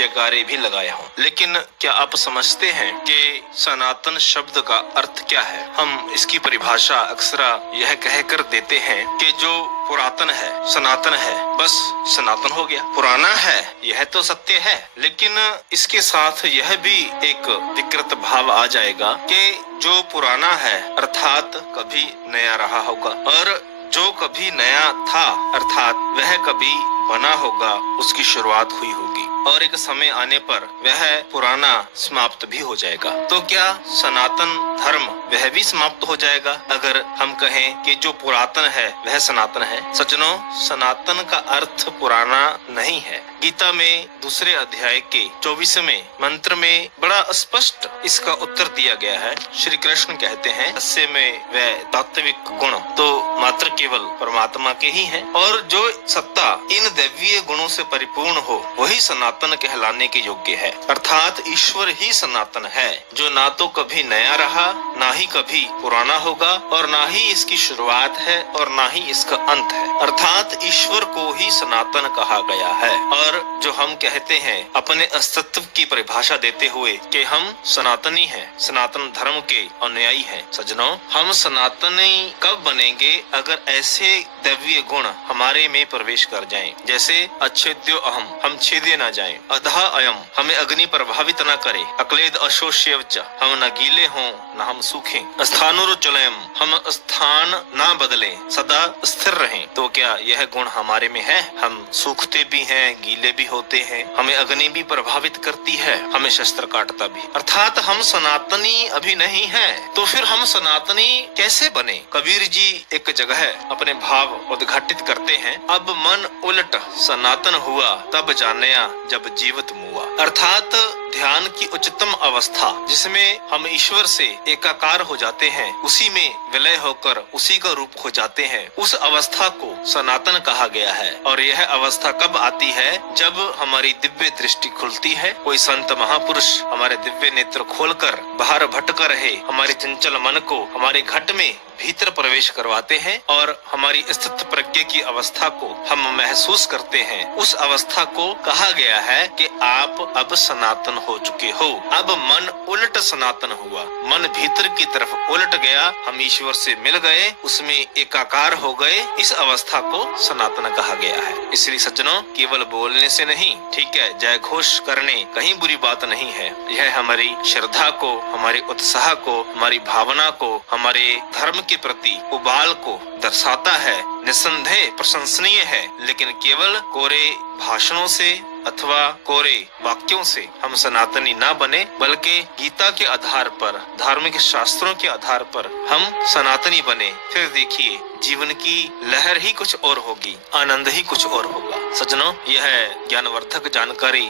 जयकारे भी लगाया हूँ। लेकिन क्या आप समझते हैं कि सनातन शब्द का अर्थ क्या है? हम इसकी परिभाषा अक्सर यह कहकर देते हैं कि जो पुरातन है, सनातन है, बस सनातन हो गया। पुराना है यह तो सत्य है, लेकिन इसके साथ यह भी एक विकृत भाव आ जाएगा कि जो पुराना है अर्थात कभी नया रहा होगा, और जो कभी नया था अर्थात वह कभी बना होगा, उसकी शुरुआत हुई होगी और एक समय आने पर वह पुराना समाप्त भी हो जाएगा। तो क्या सनातन धर्म वह भी समाप्त हो जाएगा अगर हम कहें कि जो पुरातन है वह सनातन है? सज्जनों, सनातन का अर्थ पुराना नहीं है। गीता में दूसरे अध्याय के 24वें मंत्र में बड़ा स्पष्ट इसका उत्तर दिया गया है। श्री कृष्ण कहते हैं, तस्य में वह तात्विक गुण तो मात्र केवल परमात्मा के ही हैं, और जो सत्ता इन दैवीय गुणों से परिपूर्ण हो वही सनातन कहलाने के योग्य है। अर्थात ईश्वर ही सनातन है, जो ना तो कभी नया रहा, ना ही कभी पुराना होगा, और ना ही इसकी शुरुआत है और ना ही इसका अंत है। अर्थात ईश्वर को ही सनातन कहा गया है। और जो हम कहते हैं अपने अस्तित्व की परिभाषा देते हुए कि हम सनातनी हैं, सनातन धर्म के अनुयायी हैं, सज्जनों, हम सनातनी कब बनेंगे अगर ऐसे दैवीय गुण हमारे में प्रवेश कर जाएं, जैसे अच्छेद्यो अहम, हम छेदे न जाएं, अधा अयम, हमें अग्नि प्रभावित न करे, अक्लेद अशोष्यवच, हम न गीले हों न हम सूखें, स्थानुरुचलयम, हम स्थान न बदलें, सदा स्थिर रहें। तो क्या यह गुण हमारे में है? हम सूखते भी हैं, गीले भी होते हैं, हमें अग्नि भी प्रभावित करती है, हमें शस्त्र काटता भी, अर्थात हम सनातनी अभी नहीं हैं। तो फिर हम सनातनी कैसे बने? कबीर जी एक जगह अपने भाव उद्घाटित करते हैं, अब मन उलट सनातन हुआ तब जानिया जब जीवित मुआ। अर्थात ध्यान की उच्चतम अवस्था जिसमें हम ईश्वर से एकाकार हो जाते हैं, उसी में विलय होकर उसी का रूप खो जाते हैं, उस अवस्था को सनातन कहा गया है। और यह अवस्था कब आती है? जब हमारी दिव्य दृष्टि खुलती है, कोई संत महापुरुष हमारे दिव्य नेत्र खोलकर बाहर भटक रहे हमारे चंचल मन को हमारे घट में भीतर प्रवेश करवाते हैं और हमारी स्थित प्रज्ञा की अवस्था को हम महसूस करते हैं। उस अवस्था को कहा गया है कि आप अब सनातन हो चुके हो। अब मन उलट सनातन हुआ, मन भीतर की तरफ उलट गया, हम ईश्वर से मिल गए, उसमें एकाकार हो गए। इस अवस्था को सनातन कहा गया है। इसलिए सज्जनों, केवल बोलने से नहीं, ठीक है, जय घोष करने कहीं बुरी बात नहीं है, यह हमारी श्रद्धा को, हमारे उत्साह को, हमारी भावना को, हमारे धर्म के प्रति उबाल को दर्शाता है, निस्संदेह प्रशंसनीय है। लेकिन केवल कोरे भाषणों से अथवा कोरे वाक्यों से हम सनातनी ना बने, बल्कि गीता के आधार पर, धार्मिक शास्त्रों के आधार पर हम सनातनी बने। फिर देखिए, जीवन की लहर ही कुछ और होगी, आनंद ही कुछ और होगा। सज्जनों, यह ज्ञानवर्धक जानकारी